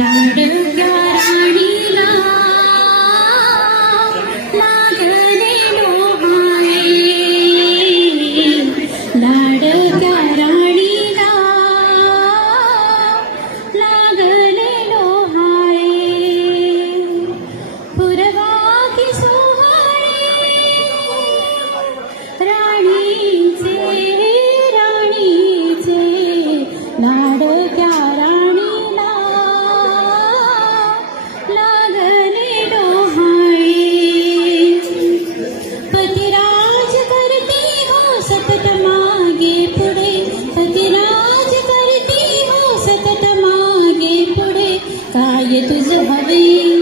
लाडक्या राणीला लागले डोहाळे, लाडक्या राणीला लागले डोहाळे. पुरवाकी सोहळे राणीचे लाडक्या राणीला लागले डोहाळे. पतिराज करती हो सतत मागे पुढे, पतिराज करती हो सतत मागे पुढे. काय तुझं हवे